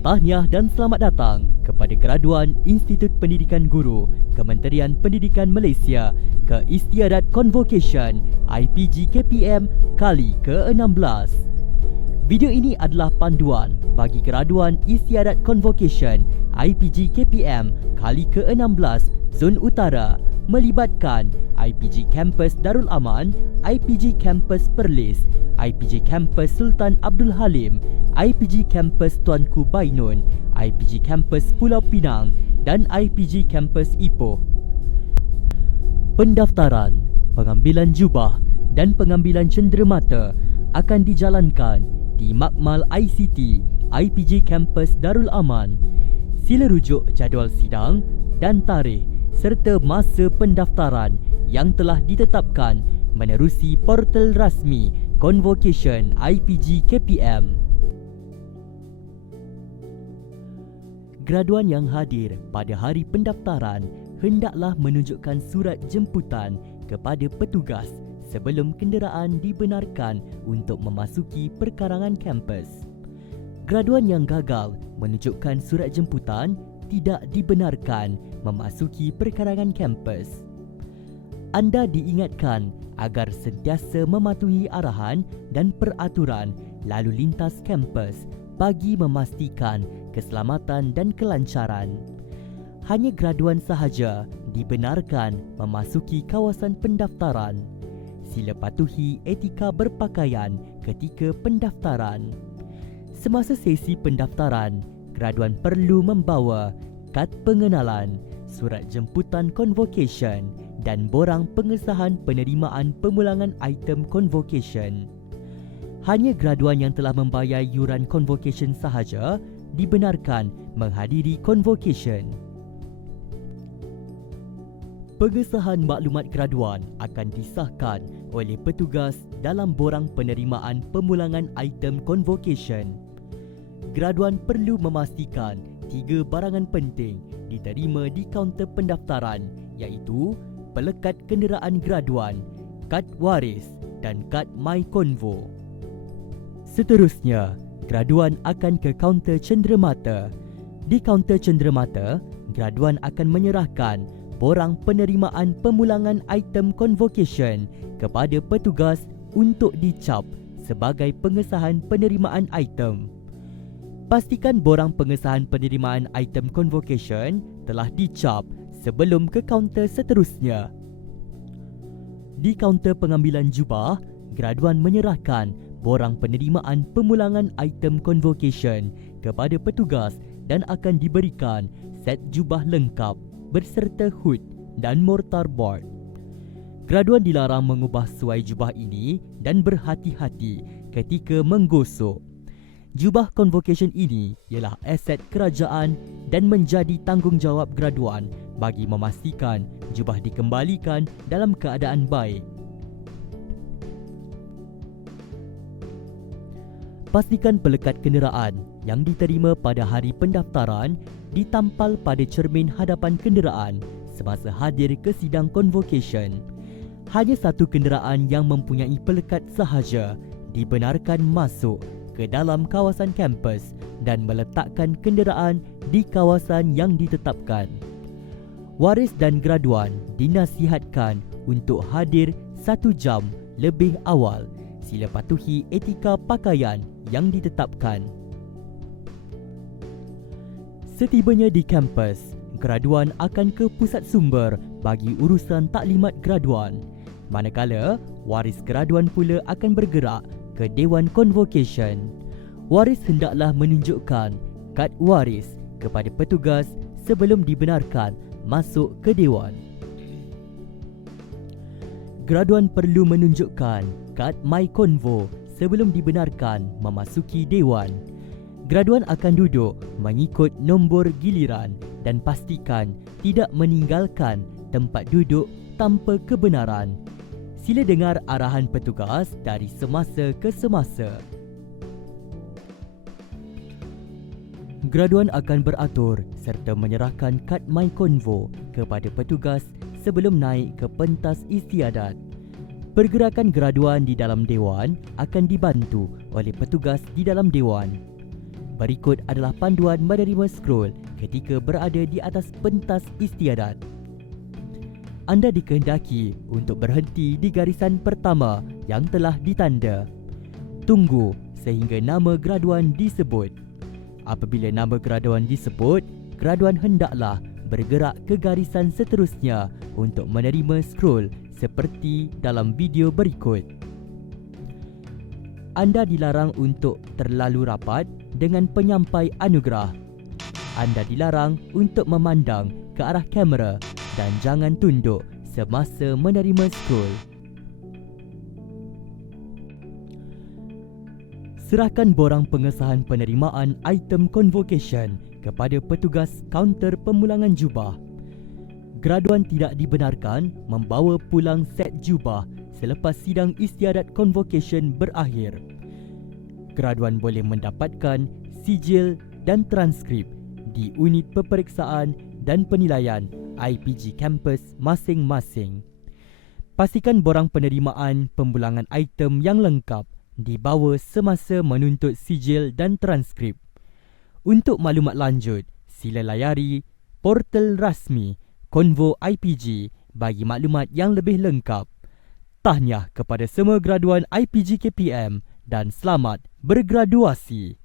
Tahniah dan selamat datang kepada graduan Institut Pendidikan Guru Kementerian Pendidikan Malaysia ke Istiadat Convocation IPG KPM kali ke-16. Video ini adalah panduan bagi graduan Istiadat Convocation IPG KPM kali ke-16 Zon Utara melibatkan IPG Campus Darul Aman, IPG Campus Perlis, IPG Campus Sultan Abdul Halim, IPG Campus Tuanku Bainun, IPG Campus Pulau Pinang dan IPG Campus Ipoh. Pendaftaran, pengambilan jubah dan pengambilan cenderamata akan dijalankan di Makmal ICT IPG Campus Darul Aman. Sila rujuk jadual sidang dan tarikh serta masa pendaftaran yang telah ditetapkan menerusi portal rasmi Convocation IPG KPM. Graduan yang hadir pada hari pendaftaran hendaklah menunjukkan surat jemputan kepada petugas sebelum kenderaan dibenarkan untuk memasuki perkarangan kampus. Graduan yang gagal menunjukkan surat jemputan tidak dibenarkan memasuki perkarangan kampus. Anda diingatkan agar sentiasa mematuhi arahan dan peraturan lalu lintas kampus bagi memastikan keselamatan dan kelancaran. Hanya graduan sahaja dibenarkan memasuki kawasan pendaftaran. Sila patuhi etika berpakaian ketika pendaftaran. Semasa sesi pendaftaran, graduan perlu membawa kad pengenalan, surat jemputan convocation dan borang pengesahan penerimaan pemulangan item convocation. Hanya graduan yang telah membayar yuran convocation sahaja dibenarkan menghadiri convocation. Pengesahan maklumat graduan akan disahkan oleh petugas dalam borang penerimaan pemulangan item convocation graduan perlu memastikan tiga barangan penting diterima di kaunter pendaftaran iaitu pelekat kenderaan graduan, kad waris dan kad My Convo. Seterusnya, graduan akan ke kaunter cenderamata. Di kaunter cenderamata, graduan akan menyerahkan borang penerimaan pemulangan item convocation kepada petugas untuk dicap sebagai pengesahan penerimaan item pastikan borang pengesahan penerimaan item convocation telah dicap sebelum ke kaunter seterusnya. Di kaunter pengambilan jubah, graduan menyerahkan borang penerimaan pemulangan item convocation kepada petugas dan akan diberikan set jubah lengkap berserta hood dan mortar board. Graduan dilarang mengubah suai jubah ini dan berhati-hati ketika menggosok. Jubah convocation ini ialah aset kerajaan dan menjadi tanggungjawab graduan bagi memastikan jubah dikembalikan dalam keadaan baik. Pastikan pelekat kenderaan yang diterima pada hari pendaftaran ditampal pada cermin hadapan kenderaan semasa hadir ke sidang convocation. Hanya satu kenderaan yang mempunyai pelekat sahaja dibenarkan masuk ke dalam kawasan kampus dan meletakkan kenderaan di kawasan yang ditetapkan. Waris dan graduan dinasihatkan untuk hadir satu jam lebih awal sila patuhi etika pakaian yang ditetapkan. Setibanya di kampus, graduan akan ke pusat sumber bagi urusan taklimat graduan. Manakala, waris graduan pula akan bergerak ke Dewan Convocation. Waris hendaklah menunjukkan kad waris kepada petugas sebelum dibenarkan masuk ke Dewan. Graduan perlu menunjukkan kad My Convo sebelum dibenarkan memasuki Dewan. Graduan akan duduk mengikut nombor giliran dan pastikan tidak meninggalkan tempat duduk tanpa kebenaran sila dengar arahan petugas dari semasa ke semasa. Graduan akan beratur serta menyerahkan kad My Convo kepada petugas sebelum naik ke pentas istiadat. Pergerakan graduan di dalam dewan akan dibantu oleh petugas di dalam dewan. Berikut adalah panduan menerima scroll ketika berada di atas pentas istiadat. Anda dikehendaki untuk berhenti di garisan pertama yang telah ditanda. Tunggu sehingga nama graduan disebut. Apabila nama graduan disebut, graduan hendaklah bergerak ke garisan seterusnya untuk menerima scroll seperti dalam video berikut. Anda dilarang untuk terlalu rapat dengan penyampai anugerah. Anda dilarang untuk memandang ke arah kamera dan jangan tunduk semasa menerima scroll. Serahkan borang pengesahan penerimaan item convocation kepada petugas kaunter pemulangan jubah. Graduan tidak dibenarkan membawa pulang set jubah selepas sidang istiadat convocation berakhir. Graduan boleh mendapatkan sijil dan transkrip di unit peperiksaan dan penilaian IPG kampus masing-masing. Pastikan borang penerimaan pembulangan item yang lengkap dibawa semasa menuntut sijil dan transkrip. Untuk maklumat lanjut, sila layari portal rasmi Konvo IPG bagi maklumat yang lebih lengkap. Tahniah kepada semua graduan IPG KPM dan selamat bergraduasi.